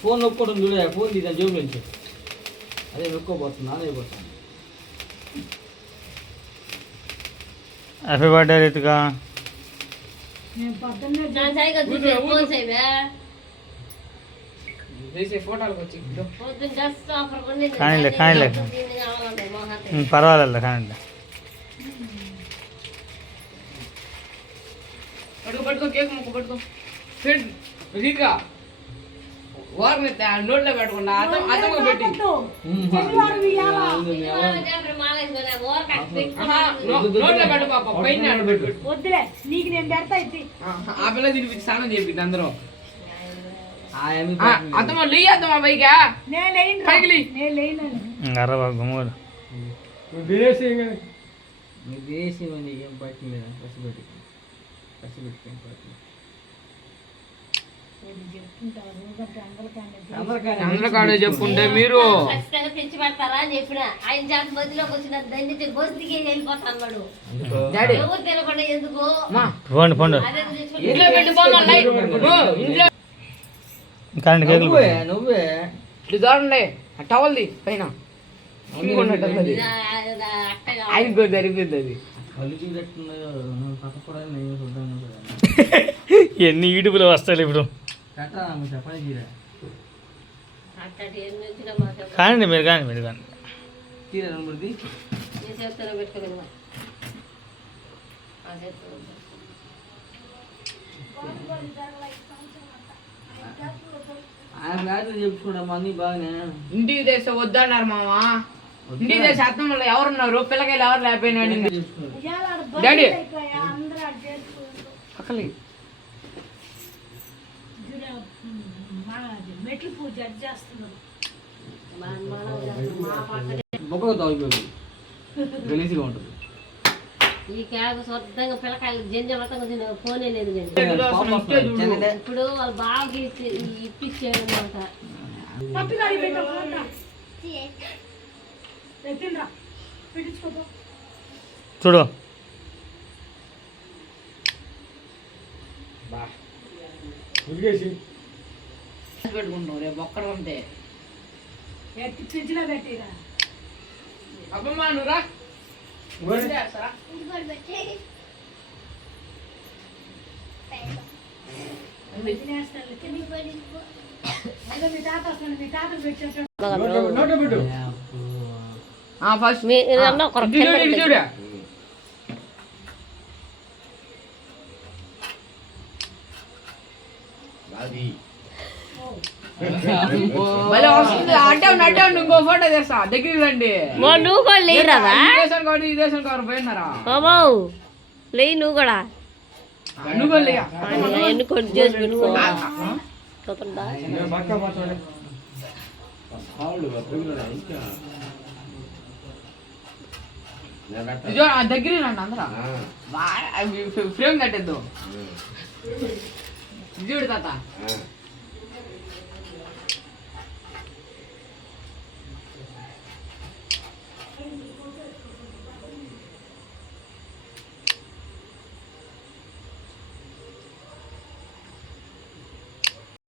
Phone నొక్కోవడం చూడ phone తీద్దాం జోబు నుంచి అదే నొక్కోబోతున్నా అదే పోతాను. Happy birthday Ritika. కానీలే కానీలే పర్వాలేదు కానీలే. పట్టుకో కేక్ ముక్కు పట్టుకో రీతిగా నోట్లో పెట్టుకున్నా అతను పెట్టి నోట్లో పెట్టు పాప పైన వద్దులే నీకు నేను పెడతా ఆ పిల్ల తినిపించి స్నానం చేపింది అందరూ. అతమా లేదమ్మా పైగా పైకి గుమ్మలు విదేశీ ఏం పట్టింది కసిపెట్టి చంద్రకాడ చెప్పుకుంటే మీరు తెచ్చి పెడతారా అని చెప్పిన ఆయన జాతి మధ్యలోకి వచ్చిన దండి బొస్తికి వెళ్ళిపోతా అన్నాడు. ఎవరు తెలకుండా ఎందుకు నువ్వే ఇటు చూడండి టవల్ది పైన ఆయన కూడా జరిగింది అది. ఎన్ని ఈడుపులు వస్తాయి ఇప్పుడు. కానీ మీరు కానీ మీరు కానీ చెప్పుకున్నాం అన్ని బాగానే. ఇంటికి తెస్తే వద్దన్నారు మామ. ఇంటికి తెస్తే అర్థం వల్ల ఎవరున్నారు పిల్లకాయలు ఎవరు లేకపోయినా డాడీ అక్కలే మెట్లు పూజ చేస్తున్నాం. బొక్కగా తాగిపోయింది గలీజ్గా ఉంటుంది. ఈ క్యాబ్ సొంతంగా పిల్లకాయలు జంజలతంగా ఫోనే లేదు ఇప్పుడు వాళ్ళు బాగా ఇప్పించాడు అనమాట. చూడు పెట్టుకుంటాం రేపు ఒక్కడ ఉంటే ఫ్రిడ్జ్ లో పెట్టిరా అబ్బమ్మా నువ్వురా ఫస్ట్ చూడ అడ్డా ఇంకో ఫోటో తెస్తా దగ్గర రండి. నువ్వు కూడా లేరా ఈ దేశం కవర్ పోయినారా లే నువ్వు కూడా నువ్వు కూడా లేయా ఎన్ని కొట్టి చేసి పెట్టుకో. దగ్గర రండి అందరా ఫ్రేమ్ కట్టేద్దాం చూడు తాత